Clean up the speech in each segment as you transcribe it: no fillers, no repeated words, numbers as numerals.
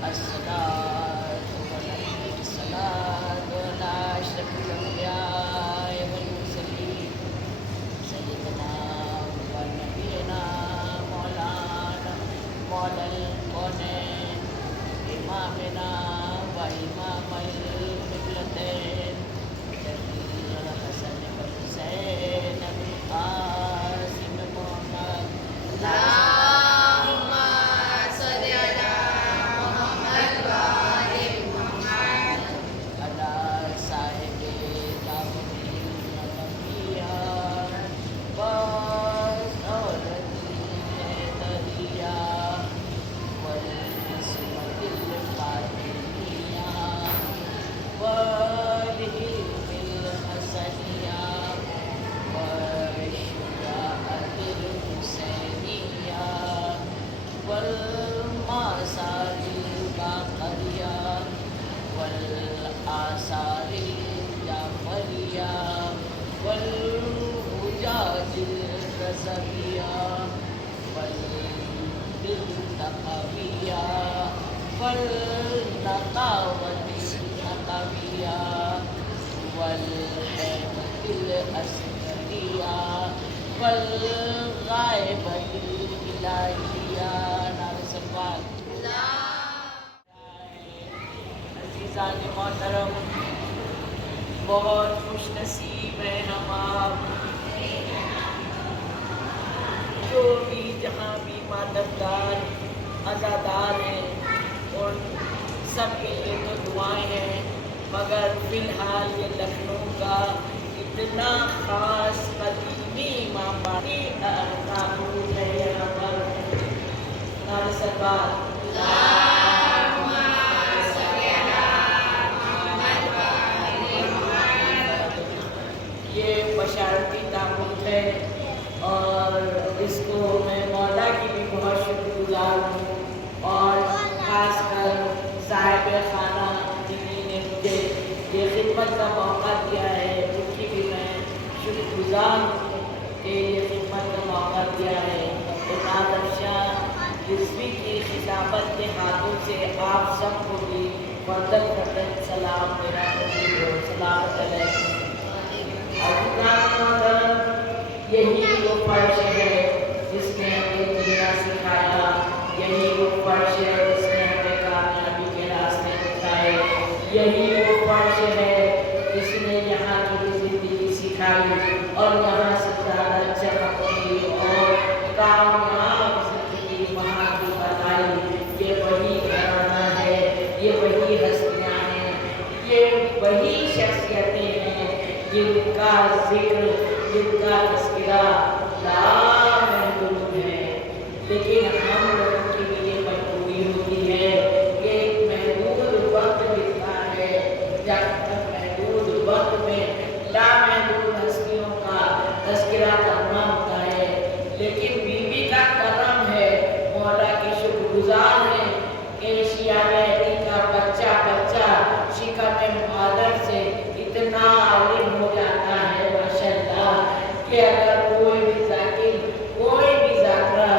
الصلاة والسلام على أشرف الأنبياء والمرسلين سيدنا ونبينا مولا الكونين إمامنا وإمام الملتين الحسن والحسين بن قاسم محمد اللهم صل على محمد وآل محمد. على صاحب دعوة النبوية والدولة الهدية والعصمة الفاطمية والهلم الحسنية والشجاعة الحسينية والمآثار الباقرية والآثار الجعفرية والحجاج الرزوية والتقوية والنقاوة النقوية والهيبة الأسكرية والغائبة الإلهية. نام سبحان عزیزان محترم، بہت خوش نصیب ہیں ہم آپ جو بھی جہاں بھی ماتمدار عزادار ہیں، اور سب کے لیے تو دعائیں ہیں، مگر فی الحال یہ لکھنؤ کا اتنا خاص قدیمی مابانی تعلق ہے یہاں پر نام سربات یہ بشارتی تعلق ہے، اور اس کو میں مولا کی بھی بہت شکر گزار ہوں، اور خاص کر صاحب خانہ جنہیں نے مجھے یہ خدمت کا موقع دیا ہے، ان کی بھی میں شکر گزار ہوں کہ یہ خدمت کا موقع دیا ہے. تو نادر شاہ رضوی کی خطابت کے ہاتھوں سے آپ سب کو بھی فردن فردن سلام میرا سلام علیکم. یہی وہ فرش ہے جس نے ہمیں دنیا سکھایا، یہی وہ فرش ہے جس نے ہمیں کامیابی کے راستے دکھائے، یہی وہ فرش ہے جس نے یہاں کی زندگی سکھائی اور یہاں سے زیادہ چمکتی اور کامیاب زندگی وہاں کی بتائی. یہ وہی گھرانہ ہے، یہ وہی ہستیاں ہیں، یہ وہی شخصیتیں ہیں جن کا ذکر، جن کا تذکرہ لامحدود ہے. لیکن ہم لوگوں کی بھی یہ مجبوری ہوتی ہے کہ ایک محدود وقت ملتا ہے، جب تک محدود وقت میں لامحدود ہستیوں کا تذکرہ کرنا ہوتا ہے. لیکن بیوی کا کرم ہے، مولا کی شکر گزار ہے کہ شیعہ مہدی کا بچہ شکم مادر سے اتنا عالم ہو جاتا ہے ماشاءاللہ کہ اگر کوئی بھی ذاکر، کوئی بھی ذاکرہ،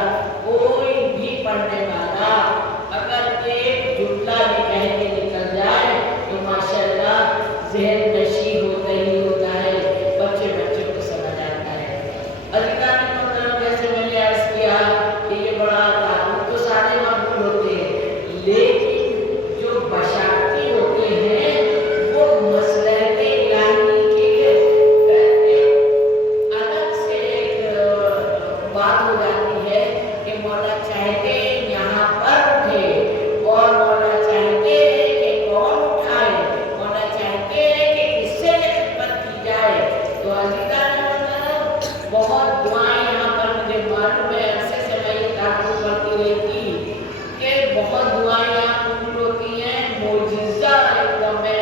کوئی بھی پڑھنے والا اگر ایک جملہ بھی کہہ کے نکل جائے تو ماشاءاللہ ذہن نشی ہوتا ہی ہوتا ہے، بچے کو سمجھ آتا ہے. عزیزان محترم، جیسے میں نے عرض کیا کہ یہ بڑا تعلق تو سارے مقبول ہوتے ہیں، لیکن جو بشارتی ہوتے ہیں وہ مسلک الہی کے الگ سے ایک بات ہو جاتی ہے کہ مولا چاہتے یہاں پر اٹھے، اور مولا چاہتے کہ کون اٹھائے، مولا چاہتے کہ کس سے خدمت کی جائے. تو عزیزان محترم، بہت دعائیں یہاں پر مجھے معلوم ہے، عرصے سے میں یہ تعلق کرتی رہتی کہ بہت دعائیں یہاں قبول ہوتی ہیں. معجزہ ایک دم ہے.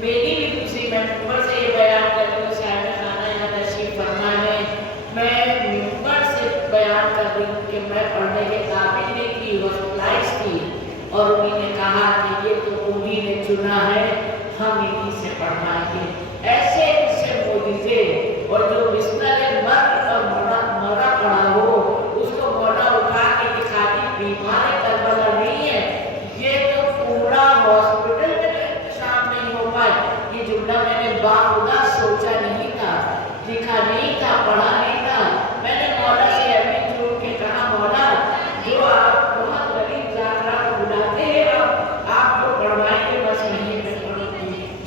میری بھی دوسری میں ممبر سے یہ بیان کر رہی ہوں، صاحب خانہ یہاں تشریف فرما ہے، میں ممبر سے بیان کر رہی ہوں کہ میں پڑھنے کے قابل نہیں تھی، ہاسپٹلائز تھی، اور انہوں نے کہا کہ یہ تو انہی نے چنا ہے، ہم انہی سے پڑھائیں گے. ایسے ایسے معجزے، اور جو بستر مرگ اور مرا پڑا ہو اس کو مولا اٹھا کے دکھا دی. بیمار کربلا نہیں ہے، یہ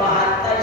72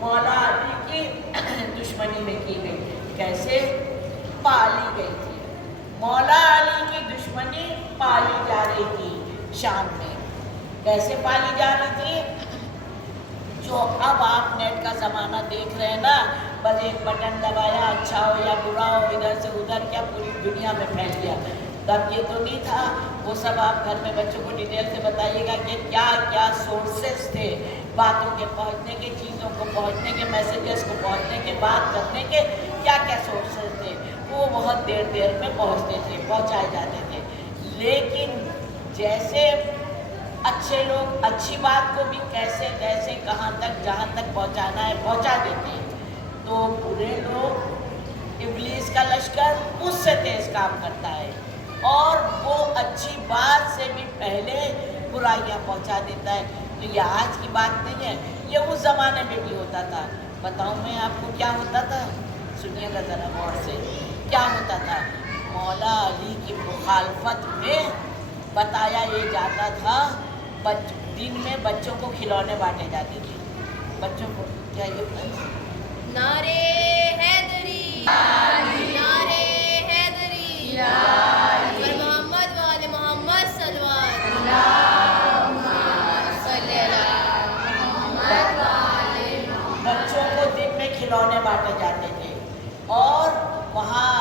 مولا علی کی دشمنی میں کی گئی. کیسے؟ پالی گئی تھی. مولا علی کی دشمنی پالی جا رہی تھی شام میں. کیسے پالی جا رہی تھی؟ جو اب آپ نیٹ کا زمانہ دیکھ رہے ہیں نا، بس ایک بٹن دبایا، اچھا ہو یا برا ہو، ادھر سے ادھر کیا پوری دنیا میں پھیل گیا. تب یہ تو نہیں تھا. وہ سب آپ گھر میں بچوں کو ڈیٹیل سے بتائیے گا کہ کیا کیا سورسز تھے باتوں کے پہنچنے کے، چیزوں کو پہنچنے کے، میسیجز کو پہنچنے کے، بات کرنے کے کیا کیا سورسز تھے. وہ بہت دیر میں پہنچتے تھے، پہنچائے جاتے تھے. لیکن جیسے اچھے لوگ اچھی بات کو بھی کیسے کہاں تک جہاں تک پہنچانا ہے پہنچا دیتے ہیں، تو برے لوگ ابلیس کا لشکر اس سے تیز کام کرتا ہے اور وہ اچھی بات سے بھی پہلے برائیاں پہنچا دیتا ہے. تو یہ آج کی بات نہیں ہے، یہ اس زمانے میں بھی ہوتا تھا. بتاؤں میں آپ کو کیا ہوتا تھا؟ سنیے گا ذرا غور سے. کیا ہوتا تھا؟ مولا علی کی مخالفت میں بتایا یہ جاتا تھا، دن میں بچوں کو کھلونے بانٹے جاتے تھے. بچوں کو کیا یہ نعرے حیدری، نعرے حیدری، پر محمد وال محمد صلوات، بچوں کو دن میں کھلونے بانٹے جاتے تھے اور وہاں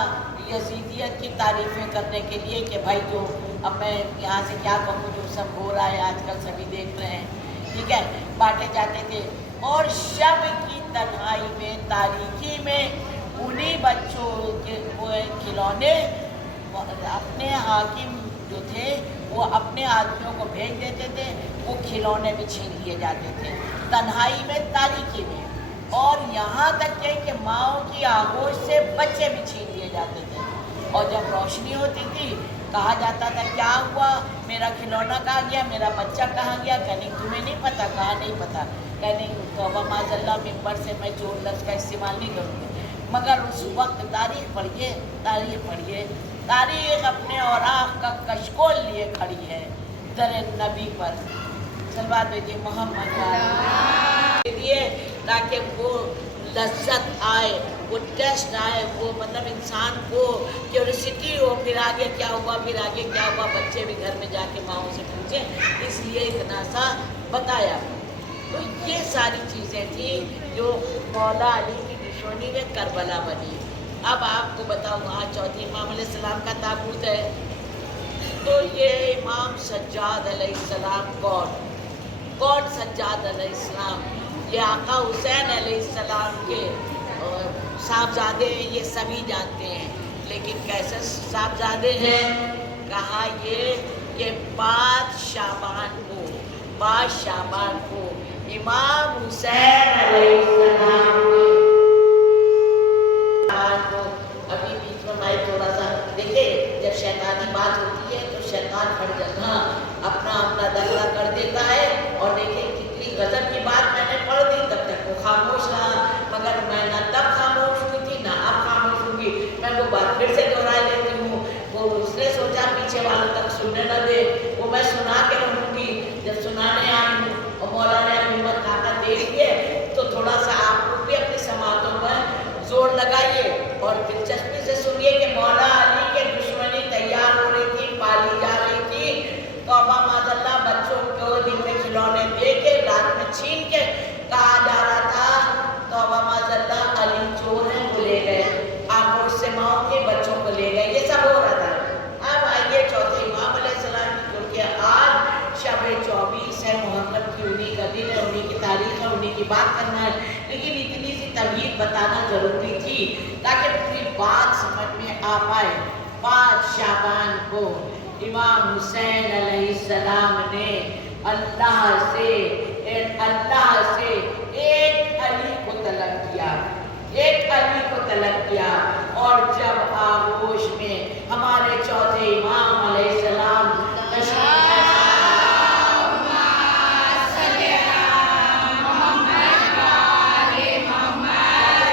یزیدیت کی تعریفیں کرنے کے لیے کہ بھائی جو اب میں یہاں سے کیا کہوں، جو سب ہو رہا ہے آج کل سبھی دیکھ رہے ہیں، ٹھیک ہے، بانٹے جاتے تھے. اور شب کی تنہائی میں، تاریکی میں انہی بچوں کے وہ کھلونے اپنے حاکم جو تھے وہ اپنے آدمیوں کو بھیج دیتے تھے، وہ کھلونے بھی چھین لیے جاتے تھے تنہائی میں، تاریکی میں. اور یہاں تک کہ ماؤں کی آغوش سے بچے بھی چھین لیے جاتے تھے. اور جب روشنی ہوتی تھی کہا جاتا تھا کیا ہوا، میرا کھلونا کہاں گیا، میرا بچہ کہاں گیا. کہنے تمہیں نہیں پتہ؟ کہا نہیں پتہ. کہنے توبہ معاذ اللہ، ممبر سے میں چور لفظ کا استعمال نہیں کروں گی. مگر اس وقت تاریخ پڑھیے، تاریخ پڑھیے، تاریخ اپنے اوراق کا کشکول لیے کھڑی ہے در نبی پر. صلوات بھیجیے محمد کے لیے، تاکہ وہ لذت آئے، وہ ٹیسٹ آئے، وہ مطلب انسان کو کیوریسٹی ہو، پھر آگے کیا ہوا، پھر آگے کیا ہوا. بچے بھی گھر میں جا کے ماؤں سے پوچھیں، اس لیے اتنا سا بتایا. تو یہ ساری چیزیں تھیں جو مولا علی کی دشمنی میں کربلا بنی. اب آپ کو بتاؤں، آج چوتھے امام علیہ السلام کا تابوت ہے. تو یہ امام سجاد علیہ السلام کون سجاد علیہ السلام؟ یہ آقا حسین علیہ السلام کے صاحبزادے ہیں، یہ سبھی جانتے ہیں. لیکن کیسے صاحبزادے ہیں؟ کہا یہ 5 شعبان کو امام حسین علیہ السلام کو، ابھی بیچ میں میں تھوڑا سا دیکھیں، جب شیطانی بات ہوتی ہے تو شیطان ہر جگہ اپنا دخلہ کر دیتا ہے. اور دیکھیں کتنی غضب کی بات میں نے پڑھ دی، تب تک وہ خاموش رہا. مگر میں نہ تب خاموش ہوئی تھی نہ اب خاموش ہوں گی. میں وہ بات پھر سے دہرا لیتی ہوں. وہ اس نے سوچا پیچھے والوں تک سننے نہ دے، وہ میں سنا کے رہوں گی. جب سنانے آئی ہوں اور مولا نے ہمت طاقت دے دی ہے تو تھوڑا سا آپ لوگ بھی اپنی سماعتوں پر زور لگائیے اور دلچسپی سے سنیے کہ مولا علی کے دشمنی تیار ہو رہی تھی، پالی جا رہی تھی. توبہ معاذ اللہ، بچوں کو دن میں کھلونے دے کے رات میں چھین کے کہا جا رہا تھا توبہ معاذ اللہ علی چور ہیں، وہ لے گئے، آگوش سے ماؤں کے بچوں کو لے گئے. یہ سب ہو رہا تھا. اب آئیے چوتھے امام علیہ السلام کی، کیونکہ آج شب 24 ہے، محرم کی، انہی کا دن ہے، انہی کی تاریخ ہے، انہی کی بات کرنا ہے. لیکن اتنی سی تمہید بتانا ضروری تھی تاکہ پوری بات سمجھ میں آ پائے. 5 شعبان کو امام حسین علیہ السلام نے اللہ سے ایک علی کو طلب کیا. اور جب آغوش میں ہمارے چوتھے امام علیہ السلام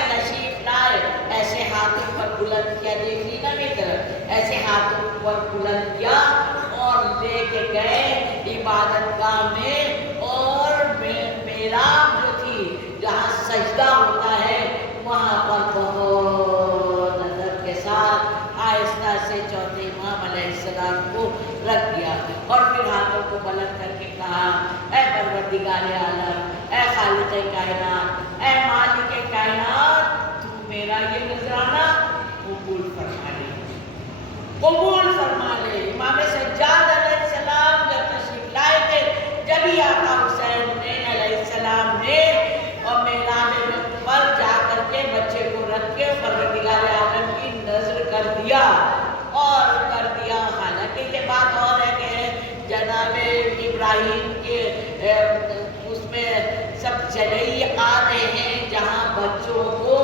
تشریف لائے، ایسے ہاتھوں پر بلند کیا، دیکھ لی نا میری طرف، ایسے ہاتھوں پر بلند کیا اور لے کے گئے عبادت گاہ میں. اور میراب جو تھی جہاں سجدہ اے پروردگار عالم، اے خالق کائنات، اے مالک کائنات، تو میرا یہ نذرانہ قبول فرما لے، قبول فرما لے۔ امام سجاد علیہ السلام جب تشریف لائے تھے، جبھی آقا حسین علیہ السلام نے اور معراج پر جا کر کے بچے کو رکھ کے پروردگار عالم کی نذر کر دیا اور کر دیا۔ حالانکہ یہ بات اور ہے کہ جناب ابراہیم کے اس میں سب چلے ہی آ رہے ہیں جہاں بچوں کو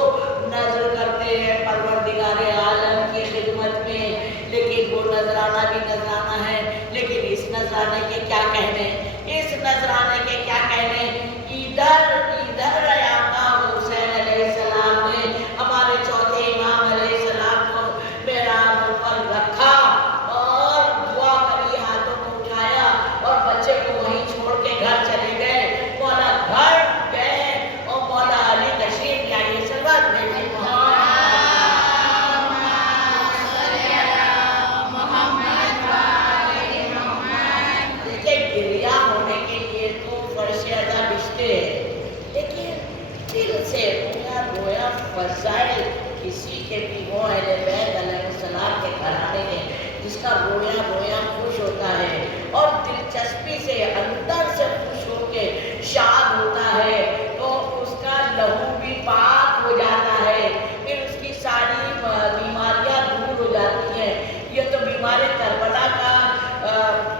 نذر کرتے ہیں پروردگار عالم کی خدمت میں، لیکن وہ نذرانہ بھی نذرانہ ہے۔ لیکن اس نذرانے کے کیا کہنے، اس نذرانے کے کیا کہنے، ادھر آقا حسین علیہ السلام نے ہمارے چوتھے امام علیہ السلام کو معراج پر رکھا اور دعا کری، ہاتھوں کو اٹھایا اور بچے کو وہیں چھوڑ کے گھر چلے گئے۔ مولا گھر گئے اور مولا علی تشریف لائے، سلوات بھیجے گریا ہونے کے لیے تو فرش ادا بچتے ہیں، لیکن دل سے رویا فضائل کسی کے بھی ہو اہل بیت علیہ السلام کے گھرانے میں، جس کا رویا خوش ہوتا ہے اور دلچسپی سے اندر سے خوش ہو کے شاد ہوتا ہے، تو اس کا لہو بھی پاک ہو جاتا ہے، پھر اس کی ساری بیماریاں دور ہو جاتی ہیں۔ یہ تو بیمار کربلا کا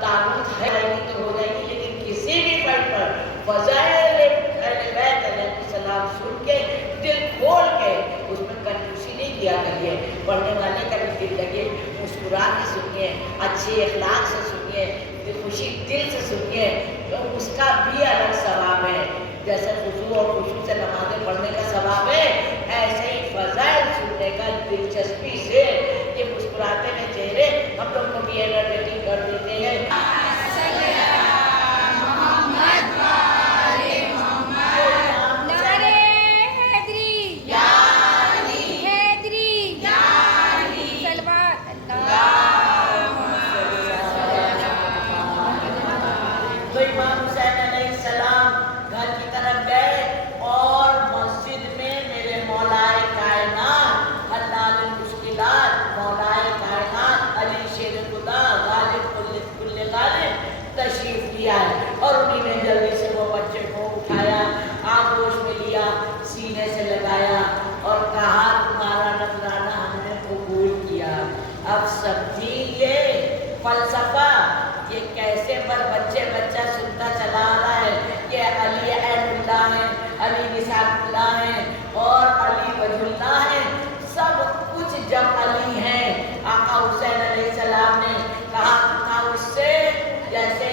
تعارف ہے تو ہو جائے گی، لیکن کسی بھی فرد پر فضائل اہل بیت علیہ السلام سن کے دل کھول کے اس میں کنجوسی نہیں کیا کریے، پڑھنے والے کا بھی دل لگے، مسکرا کے سنیے، اچھے اخلاق سے سنیے، خوشی دل سے سنیے، تو اس کا بھی الگ ثواب ہے۔ جیسے خضوع اور خشوع سے نمازیں پڑھنے کا ثواب ہے، ایسے ہی فضائل سننے کا دلچسپی سے یہ مسکراتے ہوئے چہرے ہم لوگ کو بھی انرجیٹک کر دیتے ہیں۔ تو امام حسین علیہ السلام گھر کی طرف گئے اور مسجد میں میرے مولائے کائنات حلال المشکلات، مولائے کائنات علی شیر خدا غالب کل غالب تشریف لیا ہے، اور انہی نے جلدی سے وہ بچے کو اٹھایا، آغوش میں لیا، سینے سے لگایا اور کہا تمہارا نذرانہ ہم نے قبول کیا۔ اب سمجھی یہ فلسفہ، یہ کیسے پر بچہ سنتا چلا آ رہا ہے کہ علی عین اللہ ہیں، علی نثار اللہ ہیں اور علی وجہ اللہ ہیں، سب کچھ جب علی ہیں۔ آقا حسین علیہ السلام نے کہا تھا اس سے، جیسے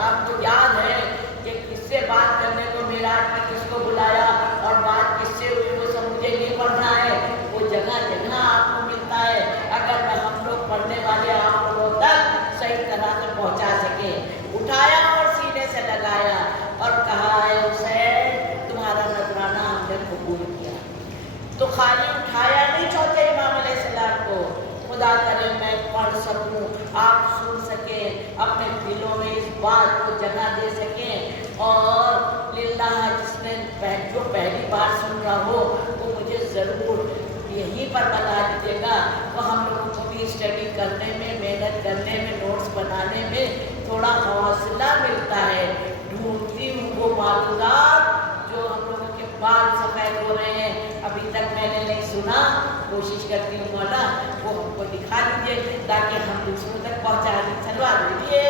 آپ کو یاد ہے کہ کس سے بات کرنے کو معراج میں کس کو بلایا اور بات کس سے ہوئی، وہ سب مجھے نہیں پڑھنا ہے، وہ جگہ جگہ آپ کو ملتا ہے، اگر ہم لوگ پڑھنے والے آپ لوگوں تک صحیح طرح سے پہنچا سکے۔ اٹھایا اور سینے سے لگایا اور کہا اے حسین تمہارا نذرانہ ہم نے قبول کیا۔ تو خالی اٹھایا نہیں چوتھے امام علیہ السلام کو، خدا کرے میں پڑھ سکوں، آپ سن سکیں، اپنے دلوں میں اس بات کو جگہ دے سکیں، اور للہ جس نے جو پہلی بار سن رہا ہو وہ مجھے ضرور یہیں پر بتا دیجیے گا، تو ہم لوگوں کو بھی اسٹڈی کرنے میں، محنت کرنے میں، نوٹس بنانے میں تھوڑا حوصلہ ملتا ہے۔ ڈھونڈتی ہوں وہ معلومات جو ہم لوگوں کے بال سفید ہو رہے ہیں، ابھی تک میں نے نہیں سنا، کوشش کرتی ہوں مولا وہ ہم کو دکھا دیجیے تاکہ ہم دوسروں تک پہنچا دیں۔ سلوات دیجیے۔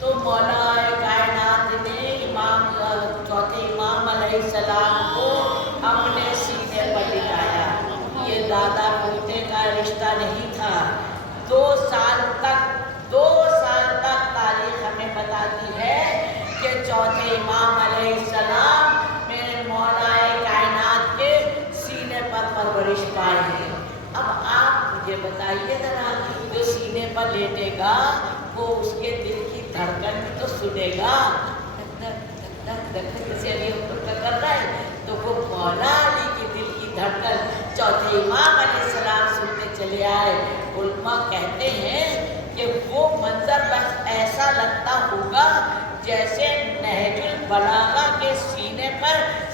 تو مولا کائنات نے چوتھے امام علیہ السلام کو اپنے سینے پر لٹایا۔ یہ دادا پوتے کا رشتہ نہیں تھا۔ 2 سال تک تاریخ ہمیں بتاتی ہے کہ چوتھے امام علیہ السلام میرے مولا کائنات کے سینے پر پرورش پائے ہیں۔ اب آپ مجھے بتائیے ذرا، جو سینے پر لیٹے گا وہ اس کے دل کی دھڑکن بھی تو سنے گا، جیسے علی کر رہا ہے، تو وہ مولا علی کی دل کی دھڑکن چوتھے امام علیہ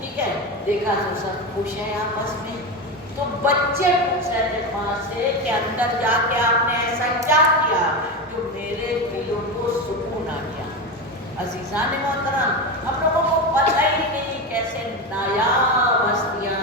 ٹھیک ہے، دیکھا تو سب خوش ہیں آپس میں. تو بچے پوچھ رہے تھے ماں سے کہ اندر جا کے آپ نے ایسا کیا کیا جو میرے دلوں کو سکون آ گیا. عزیزان محترم، ہم لوگوں کو پتہ ہی نہیں کیسے نایاب ہستیاں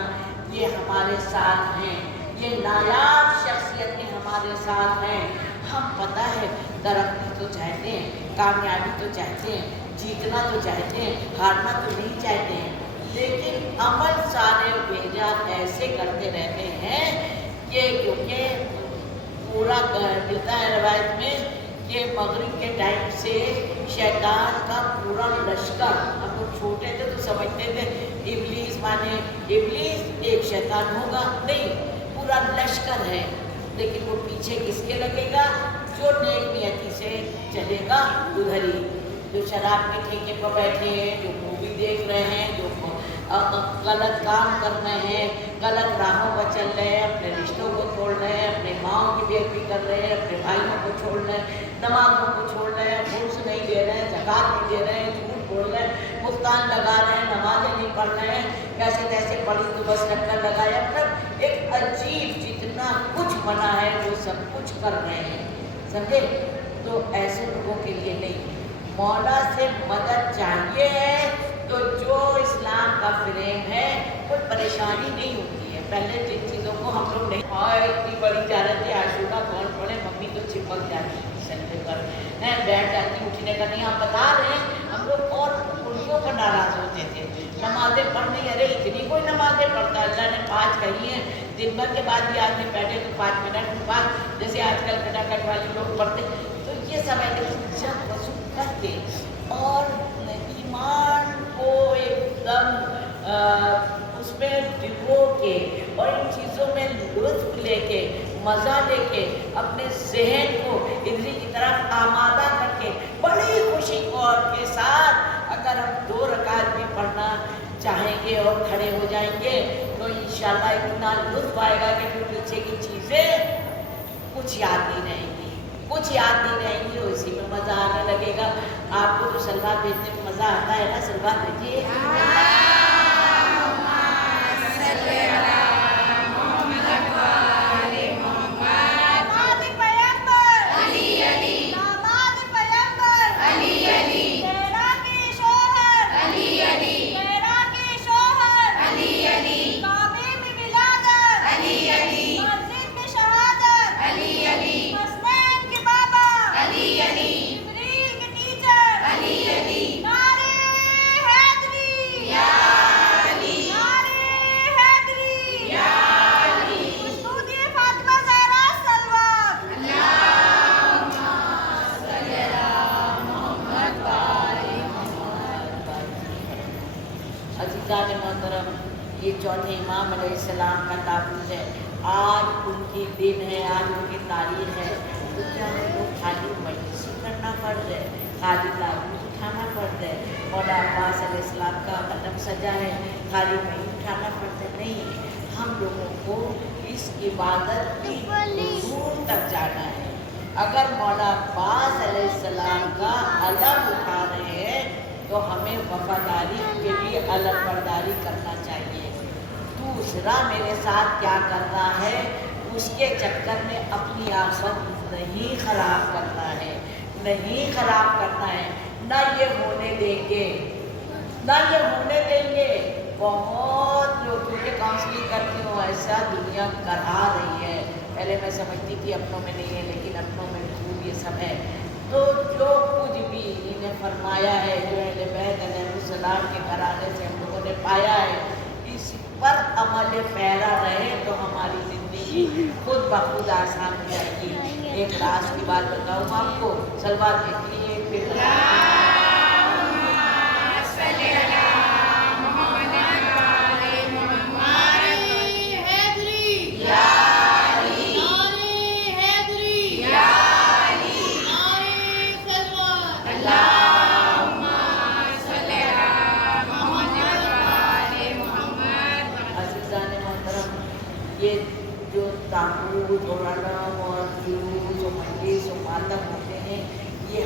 یہ ہمارے ساتھ ہیں، یہ نایاب شخصیتیں ہمارے ساتھ ہیں. ہم پتہ ہے ترقی تو چاہتے ہیں، کامیابی تو چاہتے ہیں، جیتنا تو چاہتے ہیں، ہارنا تو نہیں چاہتے ہیں، لیکن عمل سارے بھیجا ایسے کرتے رہتے ہیں کہ کیونکہ پورا ملتا ہے روایت میں کہ مغرب کے ٹائم سے شیطان کا پورا لشکر، ہم لوگ چھوٹے تھے تو سمجھتے تھے ابلیس مانے ابلیس ایک شیطان ہوگا، نہیں، پورا لشکر ہے. لیکن وہ پیچھے کس کے لگے گا؟ جو نیک نیتی سے چلے گا ادھر ہی. جو شراب کے ٹھیکے پر بیٹھے ہیں، جو مووی دیکھ رہے ہیں، جو غلط کام کر رہے ہیں، غلط راہوں پر چل رہے ہیں، اپنے رشتوں کو چھوڑ رہے ہیں، اپنے ماؤں کی بے عزتی کر رہے ہیں، اپنے بھائیوں کو چھوڑ رہے ہیں، نمازوں کو چھوڑ رہے ہیں، گھوس نہیں دے رہے ہیں، زکوٰۃ نہیں دے رہے ہیں، جھوٹ بول رہے ہیں، بہتان لگا رہے ہیں، نمازیں نہیں پڑھ رہے ہیں، کیسے تیسے پڑھی تو بس چکر لگایا. مطلب ایک عجیب جتنا کچھ بنا ہے وہ سب کچھ کر رہے ہیں، سمجھے؟ تو ایسے لوگوں کے لیے نہیں، مولا سے مدد چاہیے ہے تو جو اسلام کا فریم ہے کوئی پریشانی نہیں ہوتی ہے. پہلے جن چیزوں کو ہم لوگ نہیں، اور اتنی بڑی جانتی عاشورہ کون پڑھے، ممی تو چپک جاتی سجدے پر، بیٹھ جاتی، اٹھنے کا نہیں. آپ بتا رہے ہیں ہم لوگ اور انہوں پر ناراض ہوتے تھے. نمازیں پڑھنی، ارے اتنی کوئی نمازیں پڑھتا، اللہ نے 5 کہی ہیں، دن بھر کے بعد بھی آدمی بیٹھے تو 5 منٹ کے بعد جیسے آج کل کٹاکٹ والے لوگ پڑھتے. تو یہ سب ہے کہ جب وضو کر کے اور ایمان کو ایک دم اس میں ڈبو کے اور ان چیزوں میں لطف لے کے مزہ لے کے اپنے ذہن کو ادھری کی طرف آمادہ کر کے بڑی خوشی اور کے ساتھ اگر ہم 2 رکعت بھی پڑھنا چاہیں گے اور کھڑے ہو جائیں گے تو انشاءاللہ اتنا لطف آئے گا کہ پھر پیچھے کی چیزیں کچھ یاد نہیں رہیں گی، کچھ یاد نہیں رہیں گی، اسی میں مزہ آنے لگے گا. آپ کو تو سلوات بھیجنے میں مزہ آتا ہے نا، سلوات بھیجیے. عزیزان محترم، یہ چوتھے امام علیہ السلام کا تابوت ہے. آج ان کی دن ہے، آج ان کی تاریخ ہے. تو کیا ہم لوگ خالی مجلس کرنا فرض ہے، خالی تابوت اٹھانا فرض ہے؟ مولا عباس علیہ السلام کا قدم سجا ہے، خالی وہی اٹھانا فرض ہے؟ نہیں، ہم لوگوں کو اس عبادت کی حضور تک جانا ہے. اگر مولا عباس علیہ السلام کا علم اٹھا رہے ہیں تو ہمیں وفاداری کے لیے علم برداری کرنا چاہیے. دوسرا میرے ساتھ کیا کرنا ہے، اس کے چکر میں اپنی آخرت نہیں خراب کرنا ہے، نہیں خراب کرنا ہے. نہ یہ ہونے دیں گے، نہ یہ ہونے دیں گے. بہت لوگ، کیونکہ کاؤنسلنگ کرتی ہوں، ایسا دنیا کرا رہی ہے. پہلے میں سمجھتی تھی اپنوں میں نہیں ہے، لیکن اپنوں میں خوب یہ سب ہے. تو جو کچھ بھی انہیں فرمایا ہے، جو اہل بیت علیہ السلام کے گھرانے سے ہم لوگوں نے پایا ہے، اس پر عمل پیرا رہے تو ہماری زندگی خود بخود آسان ہو جائے گی. ایک راز کی بات بتاؤں آپ کو، سلوات دیکھ لیے پھر یہ جو تابوت اور علم اور جلوس و مجلس و ماتم ہوتے ہیں، یہ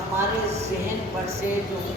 ہمارے ذہن پر سے جو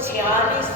46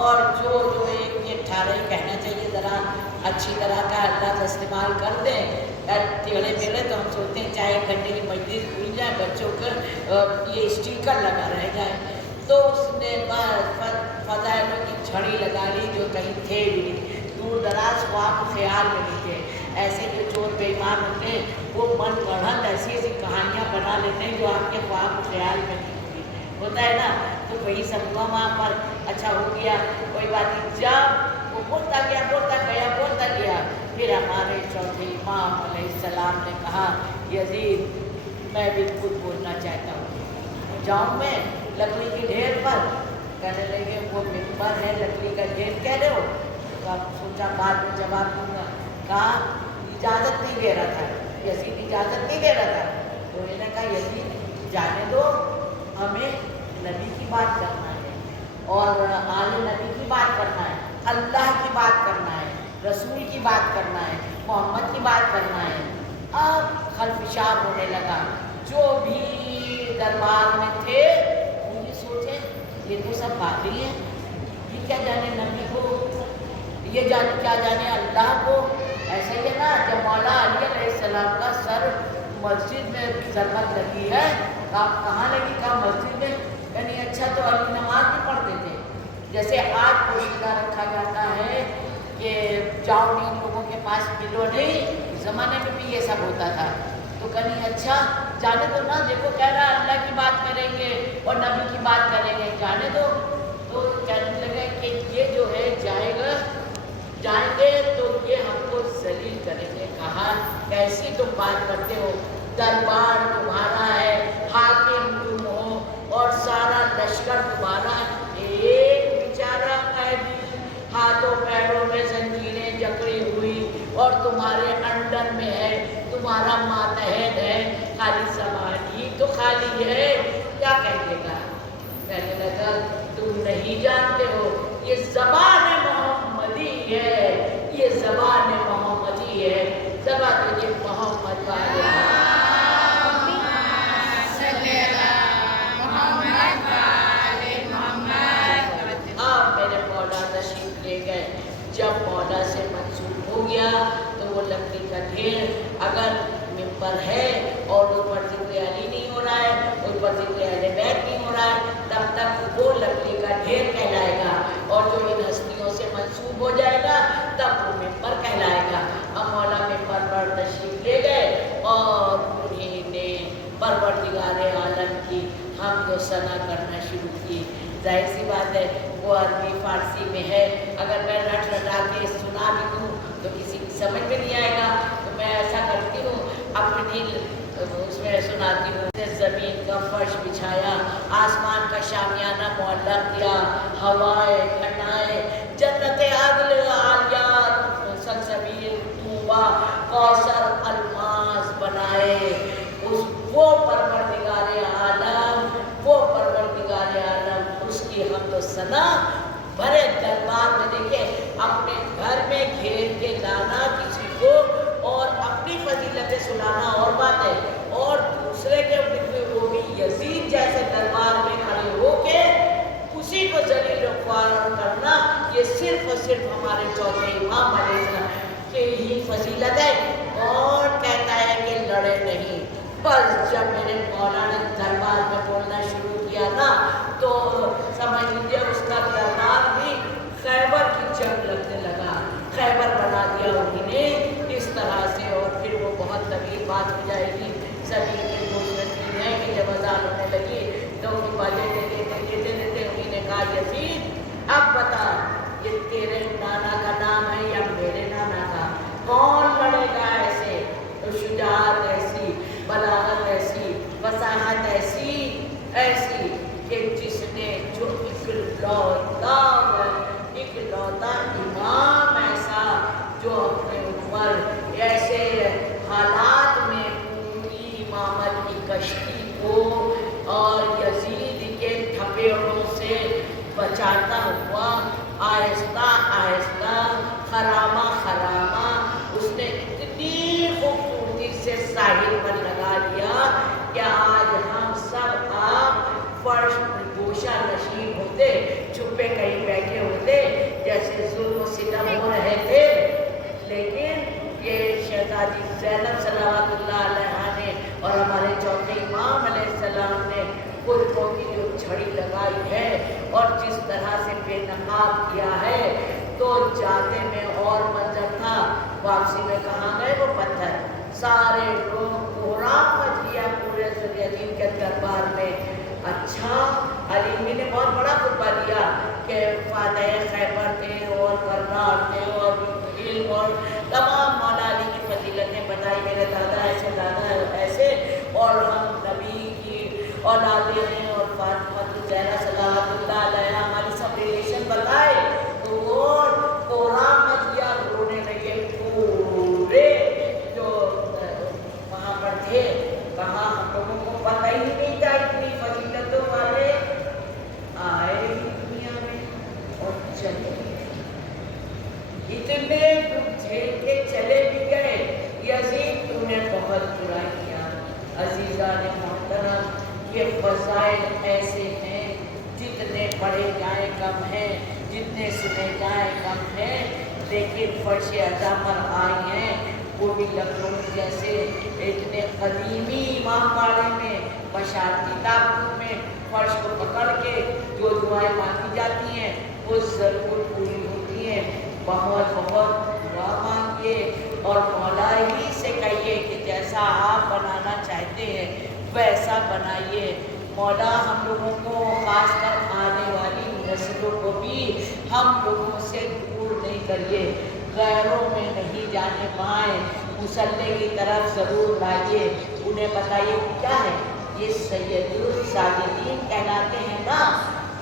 اور جو ایک یہ 18 ہی کہنا چاہیے، ذرا اچھی طرح کا اللہ کا استعمال کر دیں۔ ٹیڑھے میڑھے تو ہم سوچتے ہیں چاہے 1 گھنٹے کی مجلس بھول جائے، بچوں کا یہ اسٹیکر لگا رہ جائے، تو اس نے فضائلوں کی چھڑی لگا لی جو کہیں تھے بھی نہیں، دور دراز خواب خیال میں نہیں تھے۔ ایسے جو چور بے ایمان ہوتے ہیں وہ من گڑھن ایسی ایسی کہانیاں بنا لیتے ہیں جو آپ کے خواب خیال میں نہیں ہوتی، ہوتا ہے نا۔ تو وہی سب ہوا وہاں پر، اچھا ہو گیا کوئی بات نہیں۔ جب وہ بولتا گیا، پھر ہمارے چوتھے امام علیہ السلام نے کہا یزید میں بھی خود بولنا چاہتا ہوں، جاؤں میں لکڑی کے ڈھیر پر؟ کہنے لگے وہ ممبر ہے، لکڑی کا ڈھیر کہہ رہے ہو؟ تو اب سوچا بعد میں جواب دوں گا، کہا اجازت نہیں دے رہا تھا، یزید اجازت نہیں دے رہا تھا۔ تو انہوں نے کہا یزید جانے دو، ہمیں نبی کی بات کرنا ہے اور آل نبی کی بات کرنا ہے، اللہ کی بات کرنا ہے، رسول کی بات کرنا ہے، محمد کی بات کرنا ہے۔ اب خلفشار ہونے لگا، جو بھی دربار میں تھے وہ یہ سوچے یہ تو سب باغی ہیں، یہ کیا جانے نبی کو، یہ جانے کیا جانے اللہ کو۔ ایسا ہی ہے نا، جب مولا علی علیہ السلام کا سر مسجد میں ضربت لگی ہے، آپ کہاں لگی؟ کہا مسجد میں۔ یعنی اچھا تو علی نماز بھی پڑھتے تھے، جیسے آج پوشیدہ رکھا جاتا ہے کہ جاؤ نہیں لوگوں کے پاس ملو نہیں، زمانے میں بھی یہ سب ہوتا تھا۔ تو کہیں اچھا جانے دو نا، دیکھو کہہ رہا اللہ کی بات کریں گے اور نبی کی بات کریں گے، جانے دو۔ تو کہنے لگے کہ یہ جو ہے جائیں گے تو یہ ہم کو ذلیل کریں گے۔ کہا کیسی تم بات کرتے ہو، دربار تمہارا ہے، حاکم تم ہو اور سارا لشکر تمہارا، ایک بیچارہ قیدی ہاتھوں پیروں میں زنجیریں جکڑی ہوئی اور تمہارے انڈر میں ہے، تمہارا ماتحت ہے، خالی زبان ہی تو خالی ہے، کیا کہنے گا؟ کہنے لگا تم نہیں جانتے ہو یہ زبان محمدی ہے، یہ زبان محمدی ہے، زبان تجھے محمد والے آپ میرے مولا تشریف لے گئے۔ جب مولا سے منسوب ہو گیا تو وہ لکڑی کا ڈھیر اگر ممبر ہے اور اس پر ذکر علی نہیں ہو رہا ہے، اس پر ذکر اہل بیت نہیں ہو رہا ہے، تب تک وہ لکڑی کا ڈھیر کہلائے گا، اور جو ان ہستیوں سے منسوب ہو جائے گا تب وہ ممبر کہلائے گا۔ اب مولا ممبر پر تشریف لے گئے اور انہیں نے پروردگار عالم کی حمد و ثنا کرنا شروع کی۔ ظاہر سی بات ہے وہ عربی فارسی میں ہے، اگر میں رٹ رٹا کے سنا بھی دوں تو کسی کی سمجھ میں نہیں آئے گا، تو میں ایسا کرتی ہوں اپنی اس میں سناتی ہوں۔ زمین کا فرش بچھایا، آسمان کا شامیانہ معلق کیا، ہوائیں ٹھنڈائے، جنت عدل عالیات سلسبیل طوبہ کوثر الماس بنائے، وہ پروردگار عالم اس کی حمد و ثنا بھرے دربار میں۔ دیکھیں اپنے گھر میں گھیر کے لانا کسی کو اور اپنی فضیلتیں سنانا اور بات ہے، اور دوسرے کے وہ بھی یزید جیسے دربار میں کھڑے ہو کے اسی کو ذلیل و خوار کرنا، یہ صرف اور صرف ہمارے چوتھے امام علیہ السلام کی ہی فضیلت ہے۔ کون کہتا ہے کہ لڑے نہیں؟ بس جب میرے مولا نے دربار میں بولنا شروع کیا نا تو سمجھ لیجیے اس کا دربار بھی خیبر کی جنگ لگنے لگا، خیبر بنا دیا انہوں نے اس طرح سے۔ اور پھر وہ بہت طویل بات ہو جائے گی، سبھی کی کوشش کی ہے کہ جب اذان ہونے لگی تو ان باتیں دیتے انہوں نے کہا یزید اب بتا یہ تیرے نانا کا نام ہے یا میرے نانا کا؟ کون لڑے گا ایسے؟ شجاعت ایسی، بلاغت ایسی، فصاحت ایسی کہ جس نے جو اکلوتا امام ایسا جو اپنے اوپر ایسے حالات میں پوری امامت کی کشتی کو اور یزید کے تھپیڑوں سے بچاتا ہوا آہستہ آہستہ خرامہ اس نے اتنی خوبصورتی سے ساحل پر لگا لیا کہ آج ہم سب آپ فرش گوشہ نشین ہوتے، چھپے کہیں بیٹھے ہوتے زینب صلوات اللہ علیہ نے اور ہمارے چوتھے امام علیہ السلام نے خطبوں کی جو چھڑی لگائی ہے اور جس طرح سے بے نقاب کیا ہے، تو جاتے میں اور منظر تھا، واپسی میں کہاں گئے وہ پتھر، سارے لوگ کوہرام مچ گیا پورے ذوالجلال کے دربار میں۔ اچھا، علی نے بہت بڑا خطبہ دیا کہ فاتح خیبر تھے اور کرنار تھے اور علم اور تمام مولا علی کی فضیلتیں بتائی، میرے دادا ایسے دادا ایسے اور ہم نبی کی اولادیں ہیں اور فاطمہ الزہرا صلوات اللہ علیہا ہماری سب ریلیشن بتائے، تو وہ قرآن مچ گیا، رونے لگے پورے جو وہاں پر تھے، کہاں ہم لوگوں کو پتہ ہی نہیں تھا اتنی فضیلتوں والے آئے دنیا میں اور چلے اتنے دکھ جھیل کے چلے بھی گئے۔ یزید تم نے بہت برا کیا۔ عزیزان محترم، یہ فضائل ایسے ہیں، جتنے پڑھے جائیں کم ہیں، جتنے سنے جائیں کم ہیں، لیکن فرش اعظم پر آئی ہیں، وہ بھی لکھنؤ جیسے اتنے قدیمی امام باڑے میں بشارتی تابوت میں فرش کو پکڑ کے جو دعائیں مانگی جاتی ہیں وہ ضرور پوری ہوتی ہیں۔ بہت بہت دعا مانگیے اور مولا ہی سے کہیے کہ جیسا آپ بنانا چاہتے ہیں ویسا بنائیے۔ مولا ہم لوگوں کو، خاص کر آنے والی نسلوں کو بھی ہم لوگوں سے دور نہیں کریے، غیروں میں نہیں جانے پائیں، مصلی کی طرف ضرور لائیے، انہیں بتائیے کیا ہے یہ سید الساجدین کہلاتے ہیں نا،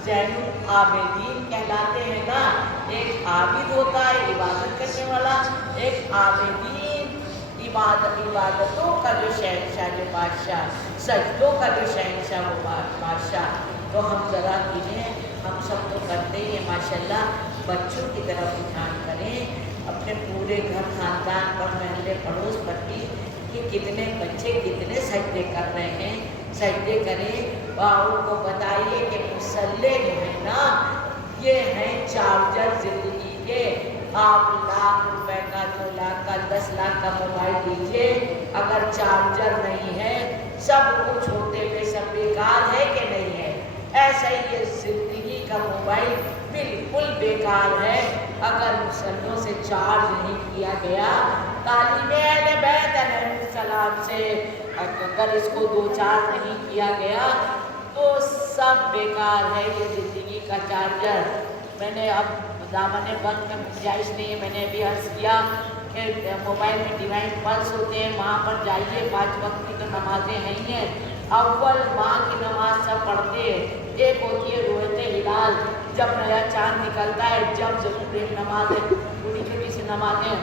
زین العابدین کہلاتے ہیں نا۔ ایک عابد ہوتا ہے عبادت کرنے والا، ایک عابدین عبادتوں کا جو شہنشاہ، جو بادشاہ، سجدوں کا جو شہنشاہ وہ بادشاہ۔ تو ہم ذرا انہیں، ہم سب تو کرتے ہی ہیں ماشاءاللہ، بچوں کی طرف دھیان کریں، اپنے پورے گھر خاندان پر، محلے پڑوس پر بھی کہ کتنے بچے کتنے سجدے کر رہے ہیں، سجدے کریں اور ان کو بتائیے کہ مصلی جو ہے نا یہ ہیں چارجر زندگی کے۔ آپ لاکھ روپے کا، 2 لاکھ کا، 10 لاکھ کا موبائل لیجیے، اگر چارجر نہیں ہے سب کچھ ہوتے ہوئے سب بیکار ہے کہ نہیں ہے؟ ایسا ہی یہ زندگی کا موبائل بالکل بیکار ہے اگر مسلمانوں سے چارج نہیں کیا گیا۔ تعلیم اہل بیت علیہ السلام سے اگر اس کو 2 چارج نہیں کیا گیا تو سب بیکار ہے یہ زندگی کا چارجر۔ میں نے اب دامن وقت میں گنجائش نہیں ہے، میں نے ابھی عرض کیا کہ موبائل میں ڈیوائن پلس ہوتے ہیں، وہاں پر جائیے، 5 وقت کی تو نمازیں ہیں ہی ہیں، اول ماہ کی نماز سب پڑھتے ہیں، ایک ہوتی ہے رویت ہلال، جب نیا چاند نکلتا ہے، جب ضرور ایک نماز ہے، چھوٹی چھوٹی سی نمازیں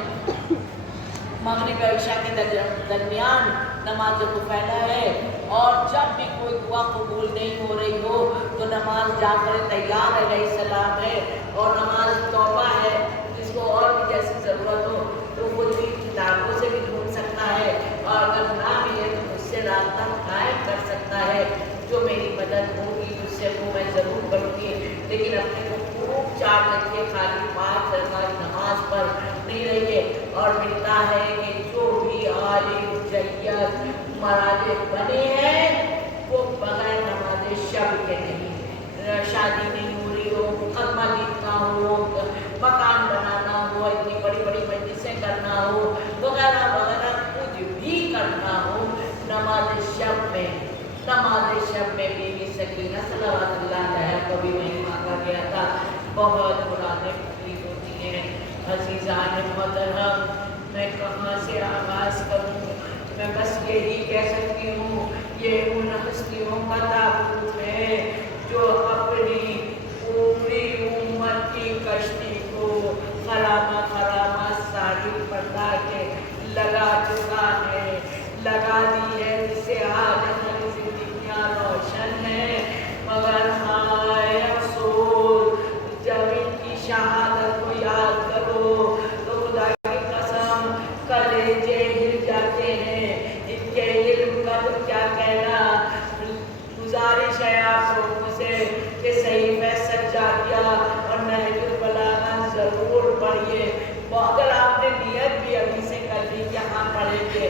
مغرب اور عشاء کے درمیان نماز مفیدہ ہے، اور جب بھی کوئی دعا قبول نہیں ہو رہی ہو تو نماز جعفر طیار علیہ السلام ہے، اور نماز توبہ ہے، جس کو اور بھی جیسی ضرورت ہو تو وہ جو کتابوں سے بھی ڈھونڈ سکتا ہے، اور اگر نہ بھی ہے تو مجھ سے رابطہ قائم کر سکتا ہے، جو میری مدد ہوگی اس سے وہ میں ضرور کروں گی، لیکن اپنے کو خوب چارج رکھیے، خالی 5 سرکاری نماز پر نہیں رہیے۔ اور ملتا ہے کہ جو بھی عالم جیت مراجع بنے ہیں وہ بغیر نماز شب کے نہیں، شادی نہیں ہو رہی ہو، مقدمہ لکھنا ہو، مکان بنانا ہو، اتنی بڑی بڑی مجلسیں کرنا ہو، وغیرہ وغیرہ کچھ بھی کرنا ہو، نماز شب میں بیوی سکینہ صلوات اللہ علیہا کو بھی وہی مانگا گیا تھا۔ بہت مرادیں پوری ہوتی ہیں۔ عزیزان محترم، میں کہاں سے آغاز کروں؟ میں بس یہی کہہ سکتی ہوں، یہ ان ہستیوں کا تابوت ہے جو اپنی پوری امت کی کشتی کو خرامہ خرامہ ساحل پر لا کے لگا چکا ہے، لگا دی ہے، جس سے آج ہماری زندگیاں روشن ہیں، مگر ہائے افسوس جب ان کی شہادت کو یاد کرو تو خدا کی قسم کلیجے ہل جاتے ہیں۔ ان کے علم کا تو کیا کہنا، گزارش ہے آپ لوگوں سے کہ صحیفہ سجادیہ اور نہج البلاغہ ضرور پڑھیے، اگر آپ نے نیت بھی ابھی سے کر لی کہ ہاں پڑھیں گے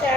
6